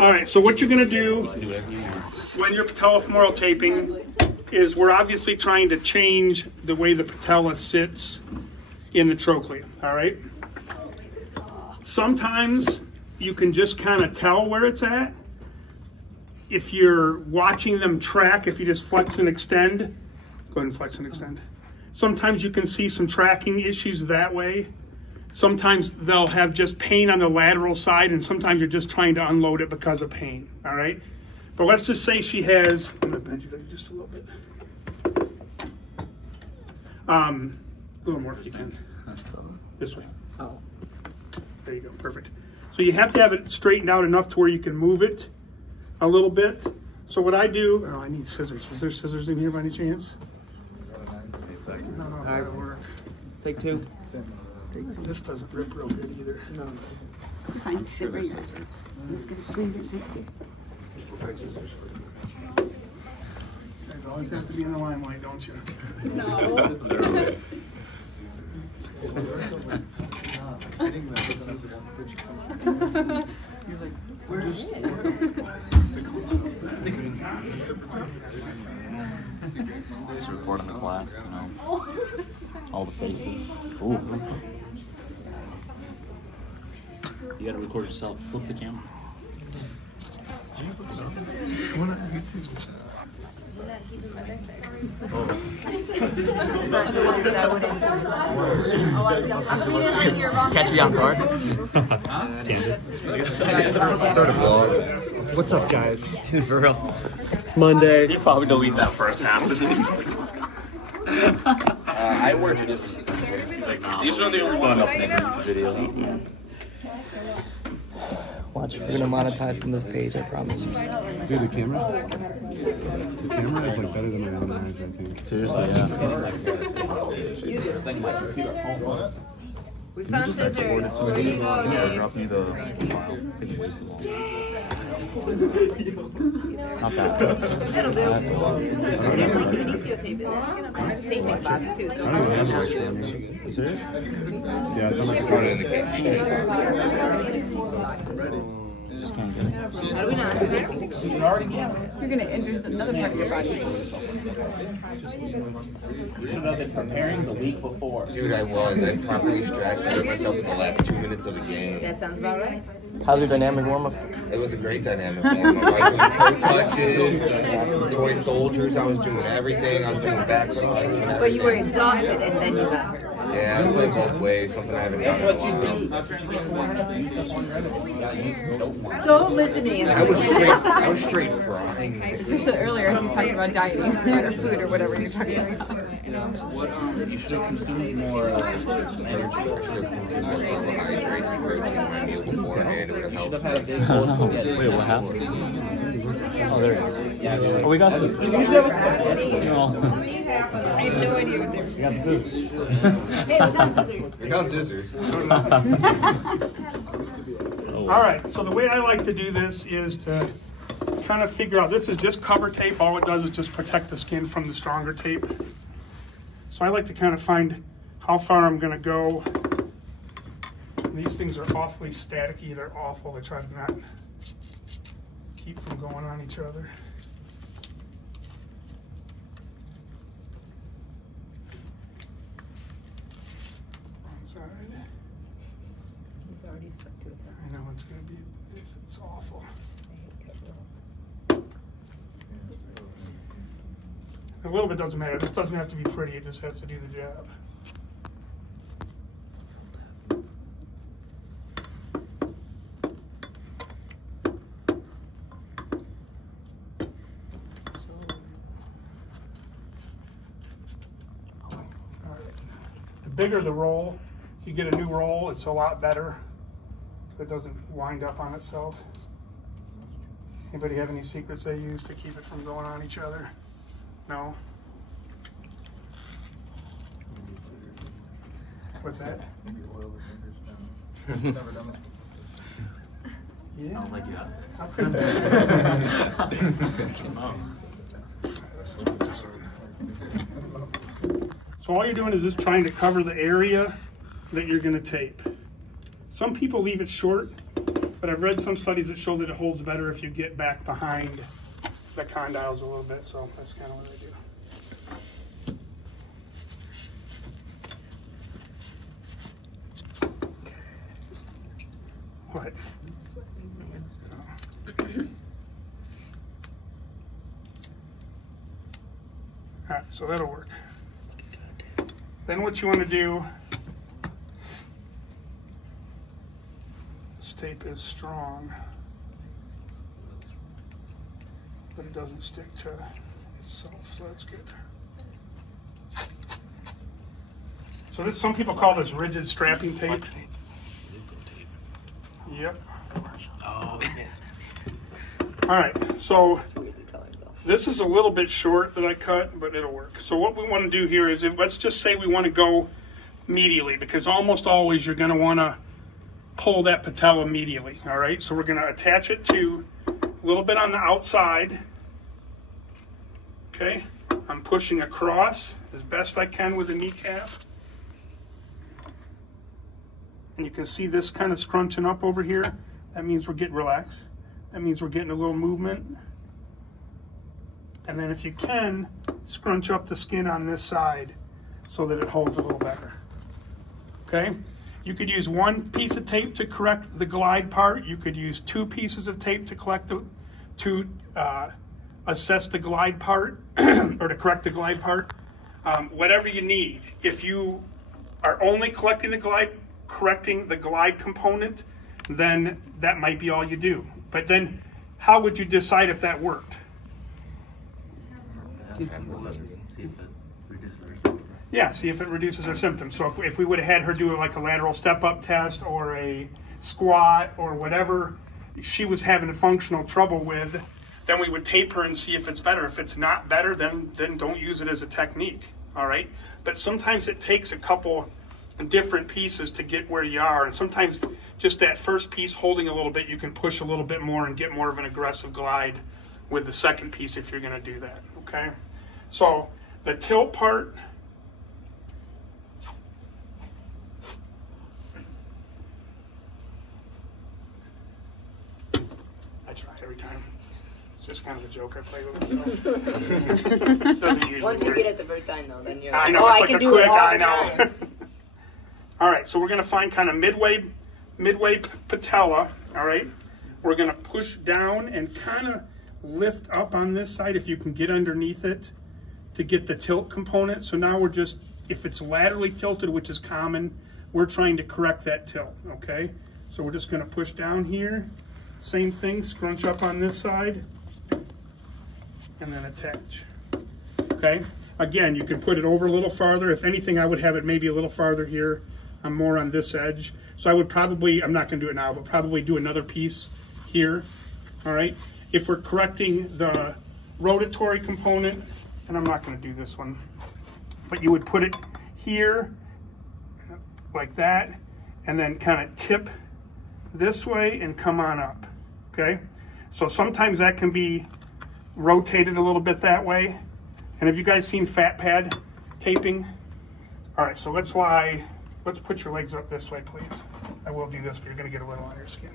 All right, so what you're going to do when you're patellofemoral taping is we're obviously trying to change the way the patella sits in the trochlea, all right? Sometimes you can just kind of tell where it's at. If you're watching them track, if you just flex and extend, go ahead and flex and extend. Sometimes you can see some tracking issues that way. Sometimes they'll have just pain on the lateral side, and sometimes you're just trying to unload it because of pain, all right? But let's just say she has, I'm gonna bend you just a little bit. A little more if you can. This way. Oh. There you go, perfect. So you have to have it straightened out enough to where you can move it a little bit. So what I do, oh, I need scissors. Is there scissors in here by any chance? I don't know if that'll work. Take two. This doesn't rip real good either. No. Fine, stay right here. I'm just gonna squeeze it right here. You guys always have to be in the limelight, don't you? No. Just recording the class, you know. All the faces. Ooh. You gotta record yourself. Flip the camera. Catch you off guard. What's up, guys? Dude, for real. It's Monday. You probably delete that first half. I work to this. These are the only video. Watch, we're gonna monetize from this page, I promise. Dude, the camera? The camera is like better than my own eyes, I think. Seriously, yeah. We found scissors. Where you go, Dave? Drop me the file. Not that. That'll do. There's like kinesio tape in there. Taping box too, so I don't even have a camera. You serious? Yeah, I thought I got it in the Just can't get it. how do we not do that? You're gonna injure another part of your body. You should have been preparing the week before. Dude, I was. I properly stretched myself for the last 2 minutes of the game. That sounds about right. How's your dynamic warm-up? It was a great dynamic warm-up. I was doing toe touches, toy soldiers. I was doing everything. I was doing back rubs. But you were exhausted and then you got hurt. Yeah, I played both ways. Something I haven't done in a while. Don't listen to him. I was straight frying. Especially earlier as he was talking about dieting or food or whatever you're talking about. You should have consumed more Carbohydrates and protein beforehand. It would have helped. Wait, what happened? Oh, there it is. Oh, we got some. You should have a spaghetti. I have no idea what they're saying. Hey, we found scissors. We found scissors. All right, so the way I like to do this is to kind of figure out, this is just cover tape. All it does is just protect the skin from the stronger tape. So I like to kind of find how far I'm going to go. These things are awfully staticky. They're awful. I try to not keep from going on each other. One side. He's already stuck to his head. I know it's going to be, it's awful. A little bit doesn't matter. This doesn't have to be pretty. It just has to do the job. All right. The bigger the roll, if you get a new roll, it's a lot better. It doesn't wind up on itself. Anybody have any secrets they use to keep it from going on each other? No? What's that? Yeah. I don't like you. How could So all you're doing is just trying to cover the area that you're going to tape. Some people leave it short. But I've read some studies that show that it holds better if you get back behind the condyles a little bit, so that's kind of what I do. What? All right, so that'll work. Then what you want to do, this tape is strong, but it doesn't stick to itself, so that's good. So this, some people call this rigid strapping tape. Yep. Oh, yeah. All right, so this is a little bit short that I cut, but it'll work. So what we want to do here is, let's just say we want to go medially, because almost always you're going to want to pull that patella medially. All right, so we're going to attach it to a little bit on the outside. Okay, I'm pushing across as best I can with the kneecap. And you can see this kind of scrunching up over here. That means we're getting relaxed. That means we're getting a little movement. And then if you can, scrunch up the skin on this side so that it holds a little better. Okay? You could use one piece of tape to correct the glide part. You could use 2 pieces of tape to assess the glide part or to correct the glide part. Whatever you need. If you are only correcting the glide component, then that might be all you do. But then how would you decide if that worked? Yeah, see if it reduces her symptoms. So if we would have had her do like a lateral step-up test or a squat or whatever she was having functional trouble with, then we would tape her and see if it's better. If it's not better, then don't use it as a technique, all right? But sometimes it takes a couple different pieces to get where you are, and sometimes just that first piece holding a little bit, you can push a little bit more and get more of an aggressive glide with the second piece if you're going to do that. Okay, so the tilt part, I try every time. It's just kind of a joke I play with myself. Doesn't usually Once you work. get it the first time, though, then you're I like, know, oh, it's I like can a do quick, it all I the know. time. All right, so we're going to find kind of midway patella, all right? We're going to push down and kind of lift up on this side if you can get underneath it to get the tilt component. So now we're just, if it's laterally tilted, which is common, we're trying to correct that tilt, okay? So we're just going to push down here. Same thing, scrunch up on this side and then attach, okay? Again, you can put it over a little farther. If anything, I would have it maybe a little farther here. I'm more on this edge. So I would probably, I'm not gonna do it now, but probably do another piece here, all right? If we're correcting the rotatory component, and I'm not gonna do this one, but you would put it here, like that, and then kind of tip this way and come on up, okay? So sometimes that can be rotated a little bit that way. And have you guys seen fat pad taping? All right, so let's put your legs up this way, please. I will do this, but you're gonna get a little on your skin.